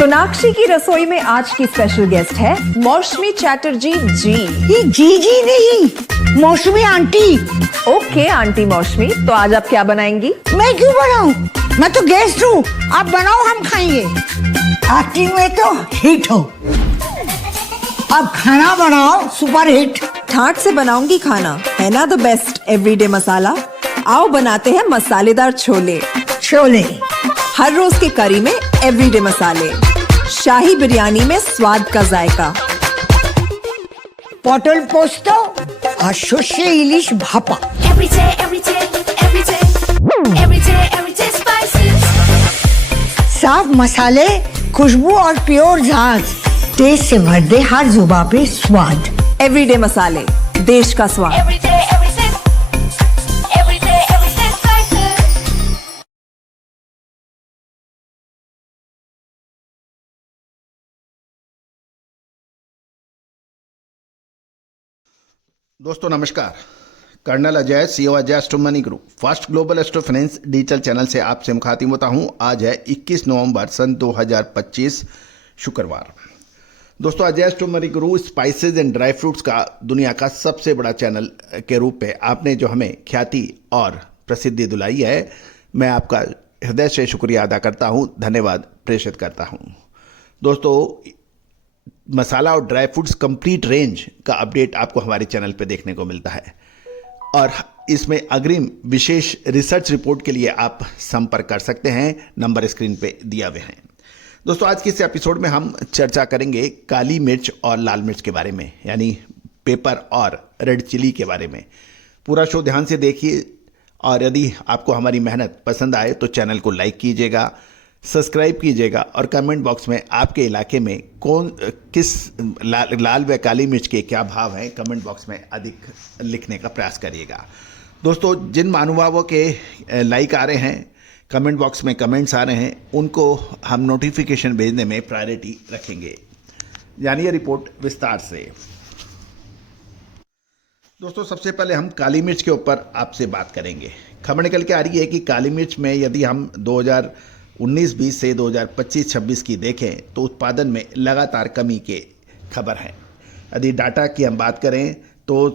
सोनाक्षी की रसोई में आज की स्पेशल गेस्ट है मौसमी चैटर्जी जी। ये जी नहीं, मौसमी आंटी। ओके आंटी मौसमी, तो आज आप क्या बनाएंगी? मैं क्यों बनाऊं? मैं तो गेस्ट हूँ, आप बनाओ हम खाएंगे। एक्टिंग में तो हिट हो, अब खाना बनाओ सुपर हिट। ठाट से बनाऊंगी खाना, है ना द बेस्ट एवरीडे मसाला। आओ बनाते हैं मसालेदार छोले। छोले हर रोज के करी में एवरीडे मसाले, शाही बिरयानी में स्वाद का जायका। পটল পোস্ত আর সর্ষে ইলিশ ভাপা। साफ मसाले, खुशबू और प्योर झाग, टेस्ट से भर दे हर जुबान पे स्वाद। एवरीडे मसाले, देश का स्वाद। दोस्तों नमस्कार। Colonel Ajay, CEO Ajay astro money group first global astro finance digital channel से आपसे मुखातिब होता हूं। आज है 21 नवंबर सन 2025 शुक्रवार। दोस्तों Ajay astro money group spices and dry fruits का दुनिया का सबसे बड़ा चैनल के रूप में आपने जो हमें ख्याति और प्रसिद्धि दिलाई है, मैं आपका हृदय से शुक्रिया अदा करता हूं, धन्यवाद प्रेषित करता हूं। दोस्तों मसाला और ड्राई फ्रूट्स कंप्लीट रेंज का अपडेट आपको हमारे चैनल पे देखने को मिलता है और इसमें अग्रिम विशेष रिसर्च रिपोर्ट के लिए आप संपर्क कर सकते हैं, नंबर स्क्रीन पे दिया हुए हैं। दोस्तों आज के इस एपिसोड में हम चर्चा करेंगे काली मिर्च और लाल मिर्च के बारे में, यानी पेपर और रेड चिली के बारे में। पूरा शो ध्यान से देखिए और यदि आपको हमारी मेहनत पसंद आए तो चैनल को लाइक कीजिएगा, सब्सक्राइब कीजिएगा और कमेंट बॉक्स में आपके इलाके में किस लाल व काली मिर्च के क्या भाव हैं, कमेंट बॉक्स में अधिक लिखने का प्रयास करिएगा। दोस्तों जिन महानुभावों के लाइक आ रहे हैं, कमेंट बॉक्स में कमेंट्स आ रहे हैं, उनको हम नोटिफिकेशन भेजने में प्रायोरिटी रखेंगे। जानिए रिपोर्ट विस्तार से। दोस्तों सबसे पहले हम काली मिर्च के ऊपर आपसे बात करेंगे। खबर निकल के आ रही है कि काली मिर्च में यदि हम 2019-20 से 2025-26 की देखें तो उत्पादन में लगातार कमी के खबर है। यदि डाटा की हम बात करें तो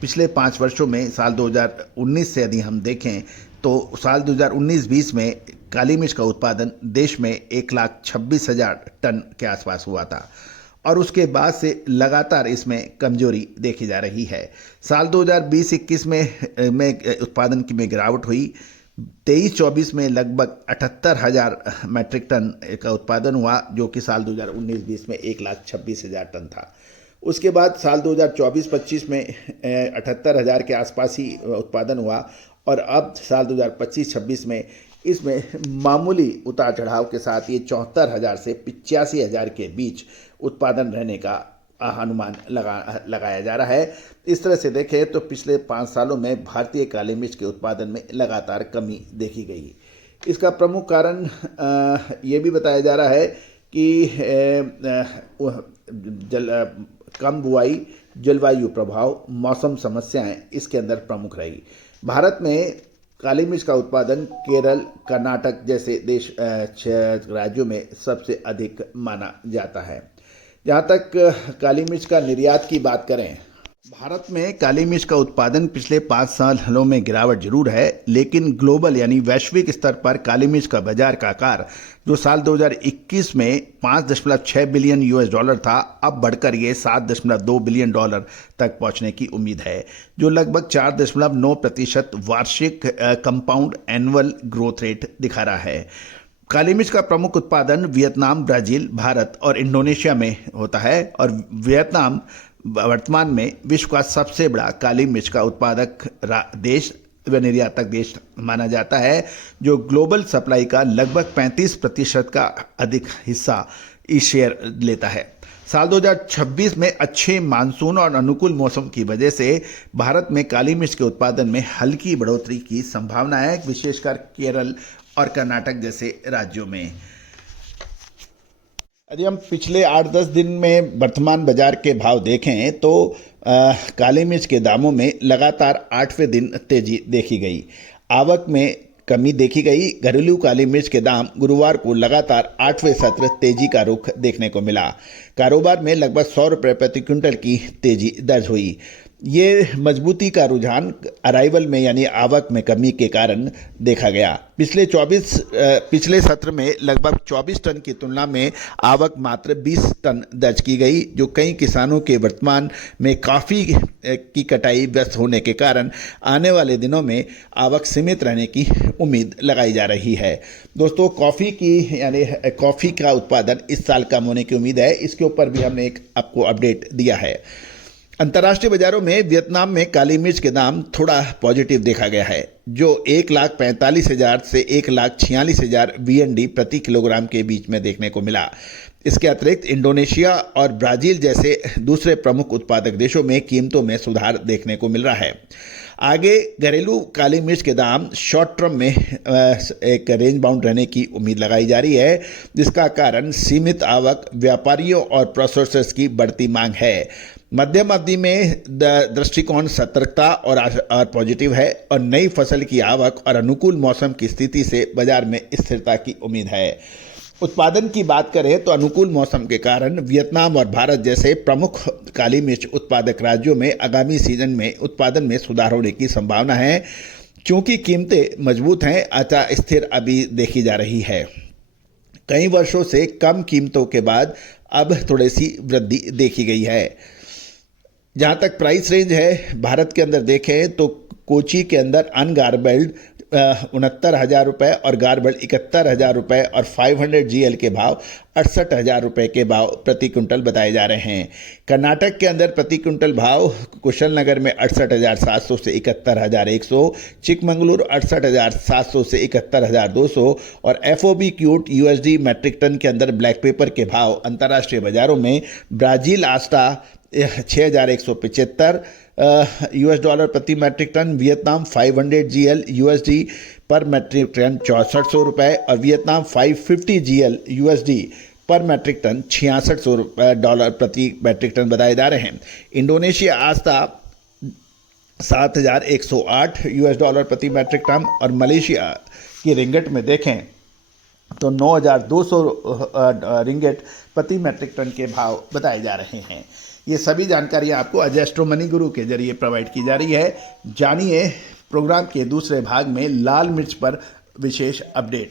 पिछले 5 वर्षों में साल 2019 से यदि हम देखें तो साल 2019-20 में काली मिर्च का उत्पादन देश में 1,26,000 टन के आसपास हुआ था और उसके बाद से लगातार इसमें कमजोरी देखी जा रही है। साल 2020-21 में उत्पादन में गिरावट हुई। 23-24 में लगभग 78,000 मैट्रिक टन का उत्पादन हुआ, जो कि साल 2019-20 में 1,26,000 टन था। उसके बाद साल 2024-25 में 78,000 के आसपास ही उत्पादन हुआ और अब साल 2025-26 में इसमें मामूली उतार चढ़ाव के साथ ये 74,000 से 85,000 के बीच उत्पादन रहने का अनुमान लगाया जा रहा है। इस तरह से देखें तो पिछले 5 सालों में भारतीय काली मिर्च के उत्पादन में लगातार कमी देखी गई। इसका प्रमुख कारण ये भी बताया जा रहा है कि कम बुआई, जलवायु प्रभाव, मौसम समस्याएं इसके अंदर प्रमुख रही। भारत में काली मिर्च का उत्पादन केरल, कर्नाटक जैसे राज्यों में सबसे अधिक माना जाता है। जहाँ तक काली मिर्च का निर्यात की बात करें, भारत में काली मिर्च का उत्पादन पिछले 5 सालों में गिरावट जरूर है, लेकिन ग्लोबल यानी वैश्विक स्तर पर काली मिर्च का बाजार का आकार जो साल 2021 में 5.6 बिलियन US डॉलर था, अब बढ़कर ये 7.2 बिलियन डॉलर तक पहुंचने की उम्मीद है, जो लगभग 4.9% वार्षिक कंपाउंड एनुअल ग्रोथ रेट दिखा रहा है। काली मिर्च का प्रमुख उत्पादन वियतनाम, ब्राजील, भारत और इंडोनेशिया में होता है और वियतनाम वर्तमान में विश्व का सबसे बड़ा काली मिर्च का उत्पादक देश व निर्यातक देश माना जाता है, जो ग्लोबल सप्लाई का लगभग 35% का अधिक हिस्सा इस शेयर लेता है। साल 2026 में अच्छे मानसून और अनुकूल मौसम की वजह से भारत में काली मिर्च के उत्पादन में हल्की बढ़ोतरी की संभावना है, विशेषकर केरल और कर्नाटक जैसे राज्यों में। यदि हम पिछले 8-10 दिन में वर्तमान बाजार के भाव देखें तो काली मिर्च के दामों में लगातार 8वें दिन तेजी देखी गई। आवक में कमी देखी गई। घरेलू काली मिर्च के दाम गुरुवार को लगातार 8वें सत्र तेजी का रुख देखने को मिला। कारोबार में लगभग 100 रुपये प्रति क्विंटल की तेजी दर्ज हुई। ये मजबूती का रुझान अराइवल में यानी आवक में कमी के कारण देखा गया। पिछले सत्र में लगभग 24 टन की तुलना में आवक मात्र 20 टन दर्ज की गई, जो कई किसानों के वर्तमान में काफ़ी की कटाई व्यस्त होने के कारण आने वाले दिनों में आवक सीमित रहने की उम्मीद लगाई जा रही है। दोस्तों, कॉफ़ी का उत्पादन इस साल कम होने की उम्मीद है। इसके ऊपर भी हमने एक आपको अपडेट दिया है। अंतर्राष्ट्रीय बाजारों में वियतनाम में काली मिर्च के दाम थोड़ा पॉजिटिव देखा गया है, जो 1,45,000 से 1,46,000 VND प्रति किलोग्राम के बीच में देखने को मिला। इसके अतिरिक्त इंडोनेशिया और ब्राज़ील जैसे दूसरे प्रमुख उत्पादक देशों में कीमतों में सुधार देखने को मिल रहा है। आगे घरेलू काली मिर्च के दाम शॉर्ट टर्म में एक रेंज बाउंड रहने की उम्मीद लगाई जा रही है, जिसका कारण सीमित आवक, व्यापारियों और प्रोसेसर्स की बढ़ती मांग है। मध्यम अवधि में दृष्टिकोण सतर्कता और पॉजिटिव है और नई फसल की आवक और अनुकूल मौसम की स्थिति से बाजार में स्थिरता की उम्मीद है। उत्पादन की बात करें तो अनुकूल मौसम के कारण वियतनाम और भारत जैसे प्रमुख काली मिर्च उत्पादक राज्यों में आगामी सीजन में उत्पादन में सुधार होने की संभावना है। क्योंकि कीमतें मजबूत हैं, अतः स्थिर अभी देखी जा रही है। कई वर्षों से कम कीमतों के बाद अब थोड़ी सी वृद्धि देखी गई है। जहाँ तक प्राइस रेंज है, भारत के अंदर देखें तो कोची के अंदर अनगार्बल्ड 69,000 रुपये और गार्बल्ड 71,000 रुपये और 500 GL के भाव 68,000 रुपये के भाव प्रति क्विंटल बताए जा रहे हैं। कर्नाटक के अंदर प्रति क्विंटल भाव कुशलनगर में 68,700 से 71,100, चिकमंगलुरु 68,700 से 71,200 और FOB क्यूट USD मैट्रिक टन के अंदर ब्लैक पेपर के भाव अंतर्राष्ट्रीय बाजारों में ब्राज़ील आस्टा 6,175 $US प्रति metric ton, Vietnam 500 GL USD पर मैट्रिक टन 6400 रुपये और वियतनाम 550 GL USD पर मैट्रिक टन $6600 प्रति मैट्रिक टन बताए जा रहे हैं। इंडोनेशिया आस्था 7,108 $US प्रति मैट्रिक टन और मलेशिया की रिंगट में देखें तो 9,200 रिंगट प्रति मैट्रिक टन के भाव बताए जा रहे हैं। ये सभी जानकारियाँ आपको अजय एस्ट्रो मनी गुरु के जरिए प्रोवाइड की जा रही है। जानिए प्रोग्राम के दूसरे भाग में लाल मिर्च पर विशेष अपडेट।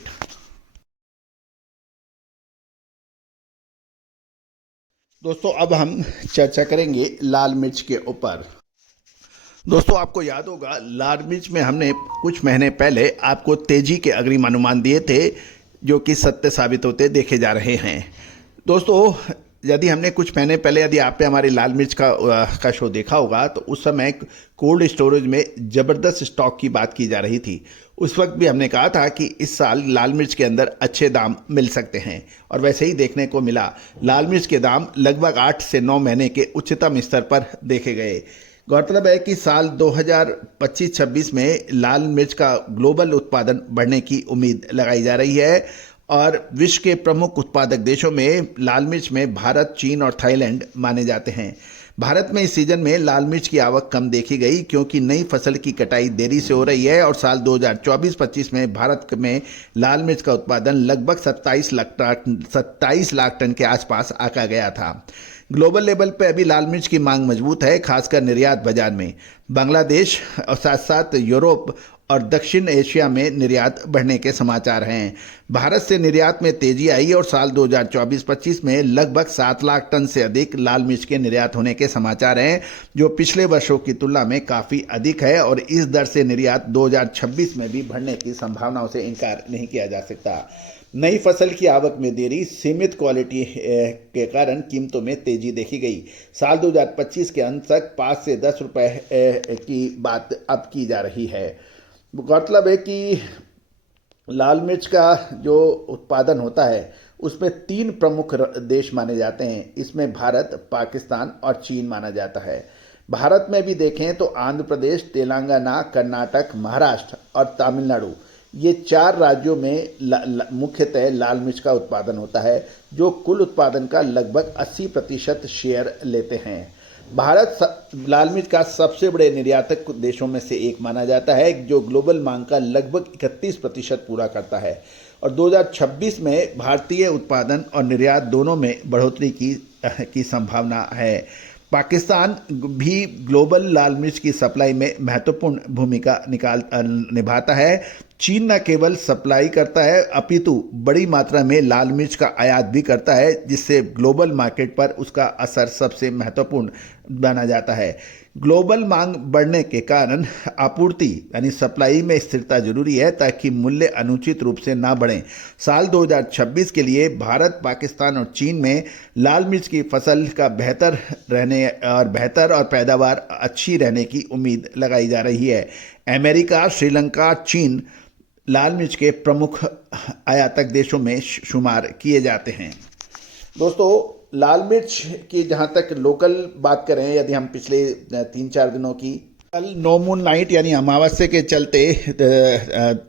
दोस्तों, अब हम चर्चा करेंगे लाल मिर्च के ऊपर। दोस्तों, आपको याद होगा लाल मिर्च में हमने कुछ महीने पहले आपको तेजी के अग्रिम अनुमान दिए थे, जो कि सत्य साबित होते देखे जा रहे हैं। दोस्तों, यदि हमने कुछ महीने पहले यदि आपने हमारी लाल मिर्च का शो देखा होगा तो उस समय कोल्ड स्टोरेज में ज़बरदस्त स्टॉक की बात की जा रही थी। उस वक्त भी हमने कहा था कि इस साल लाल मिर्च के अंदर अच्छे दाम मिल सकते हैं और वैसे ही देखने को मिला। लाल मिर्च के दाम लगभग 8 से 9 महीने के उच्चतम स्तर पर देखे गए। गौरतलब है कि साल 2025-26 में लाल मिर्च का ग्लोबल उत्पादन बढ़ने की उम्मीद लगाई जा रही है और विश्व के प्रमुख उत्पादक देशों में लाल मिर्च में भारत, चीन और थाईलैंड माने जाते हैं। भारत में इस सीजन में लाल मिर्च की आवक कम देखी गई क्योंकि नई फसल की कटाई देरी से हो रही है और साल 2024-25 में भारत में लाल मिर्च का उत्पादन लगभग 27 लाख टन के आसपास आका गया था। ग्लोबल लेवल पर अभी लाल मिर्च की मांग मजबूत है, खासकर निर्यात बाजार में। बांग्लादेश और साथ साथ यूरोप और दक्षिण एशिया में निर्यात बढ़ने के समाचार हैं। भारत से निर्यात में तेजी आई और साल 2024-25 में लगभग 7 लाख टन से अधिक लाल मिर्च के निर्यात होने के समाचार हैं, जो पिछले वर्षों की तुलना में काफ़ी अधिक है और इस दर से निर्यात 2026 में भी बढ़ने की संभावनाओं से इनकार नहीं किया जा सकता। नई फसल की आवक में देरी, सीमित क्वालिटी के कारण कीमतों में तेजी देखी गई। साल 2025 के अंत तक 5 से 10 रुपये की बात अब की जा रही है। गौरतलब है कि लाल मिर्च का जो उत्पादन होता है उसमें 3 प्रमुख देश माने जाते हैं। इसमें भारत, पाकिस्तान और चीन माना जाता है। भारत में भी देखें तो आंध्र प्रदेश, तेलंगाना, कर्नाटक, महाराष्ट्र और तमिलनाडु, ये 4 राज्यों में मुख्यतः लाल मिर्च का उत्पादन होता है, जो कुल उत्पादन का लगभग 80% शेयर लेते हैं। भारत लाल मिर्च का सबसे बड़े निर्यातक देशों में से एक माना जाता है, जो ग्लोबल मांग का लगभग 31% पूरा करता है और 2026 में भारतीय उत्पादन और निर्यात दोनों में बढ़ोतरी की संभावना है। पाकिस्तान भी ग्लोबल लाल मिर्च की सप्लाई में महत्वपूर्ण भूमिका निभाता है। चीन न केवल सप्लाई करता है अपितु बड़ी मात्रा में लाल मिर्च का आयात भी करता है, जिससे ग्लोबल मार्केट पर उसका असर सबसे महत्वपूर्ण माना जाता है। ग्लोबल मांग बढ़ने के कारण आपूर्ति यानी सप्लाई में स्थिरता जरूरी है ताकि मूल्य अनुचित रूप से ना बढ़ें। साल 2026 के लिए भारत, पाकिस्तान और चीन में लाल मिर्च की फसल का बेहतर और पैदावार अच्छी रहने की उम्मीद लगाई जा रही है। अमेरिका, श्रीलंका, चीन लाल मिर्च के प्रमुख आयातक देशों में शुमार किए जाते हैं। दोस्तों, लाल मिर्च की जहाँ तक लोकल बात करें, यदि हम पिछले 3-4 दिनों की, कल नो मून नाइट यानी अमावस्या के चलते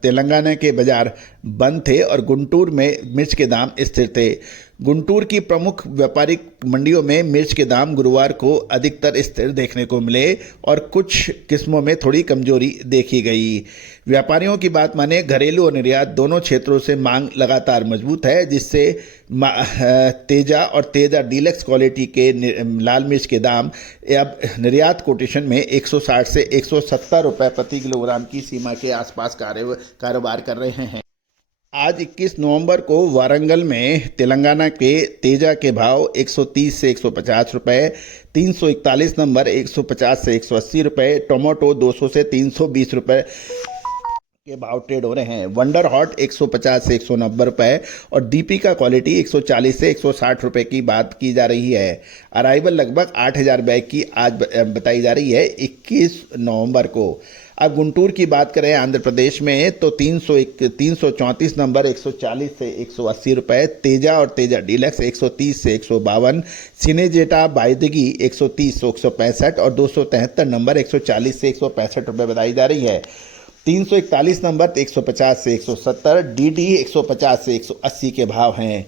तेलंगाना के बाजार बंद थे और गुंटूर में मिर्च के दाम स्थिर थे। गुंटूर की प्रमुख व्यापारिक मंडियों में मिर्च के दाम गुरुवार को अधिकतर स्थिर देखने को मिले और कुछ किस्मों में थोड़ी कमजोरी देखी गई। व्यापारियों की बात माने, घरेलू और निर्यात दोनों क्षेत्रों से मांग लगातार मजबूत है, जिससे तेजा और तेजा डीलक्स क्वालिटी के लाल मिर्च के दाम अब निर्यात कोटेशन में 160 से 170 रुपये प्रति किलोग्राम की सीमा के आसपास कारोबार कर रहे हैं। आज 21 नवंबर को वारंगल में तेलंगाना के तेजा के भाव 130 से 150 रुपये, 341 नंबर 150 से 180 रुपये, टोमेटो 200 से 320 रुपये के भाव ट्रेड हो रहे हैं। वंडर हॉट 150 से 190 रुपये और दीपिका क्वालिटी 140 से 160 रुपये की बात की जा रही है। अराइवल लगभग 8000 बैग की आज बताई जा रही है 21 नवंबर को। अब गुंटूर की बात करें आंध्र प्रदेश में तो 334 नंबर 140 से 180 रुपये, तेजा और तेजा डीलक्स 130 से 152, सिनेजेटा बायदगी 130 से 165 और 273 नंबर 140 से 165 रुपये बताई जा रही है। 341 नंबर 150 से 170, डीडी 150 से 180 के भाव हैं।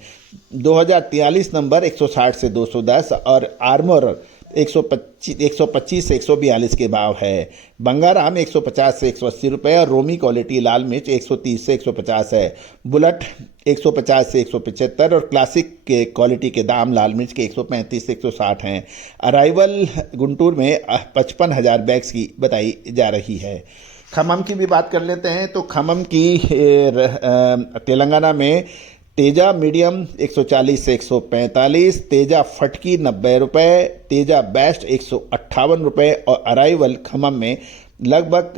2043 नंबर 160 से 210 और आर्मर 125 से 142 के भाव है। बंगाराम 150 से 180 रुपये और रोमी क्वालिटी लाल मिर्च 130 से 150 है। बुलेट 150 से 175 और क्लासिक के क्वालिटी के दाम लाल मिर्च के 135 से 160 हैं। अराइवल गुंटूर में 55,000 बैग्स की बताई जा रही है। खम्मम की भी बात कर लेते हैं तो खम्मम की तेलंगाना में तेजा मीडियम 140 से 145, तेजा फटकी 90 रुपये, तेजा बेस्ट 158 रुपये और अराइवल खम्मम में लगभग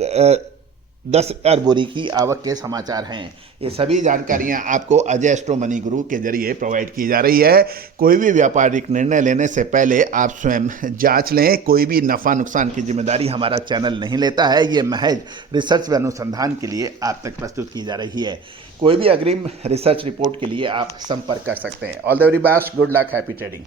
10,000 बोरी की आवक के समाचार हैं। ये सभी जानकारियां आपको अजय एस्ट्रो मनी गुरु के जरिए प्रोवाइड की जा रही है। कोई भी व्यापारिक निर्णय लेने से पहले आप स्वयं जांच लें। कोई भी नफ़ा नुकसान की जिम्मेदारी हमारा चैनल नहीं लेता है। ये महज रिसर्च व अनुसंधान के लिए आप तक प्रस्तुत की जा रही है। कोई भी अग्रिम रिसर्च रिपोर्ट के लिए आप संपर्क कर सकते हैं। All the very best, good luck, happy trading.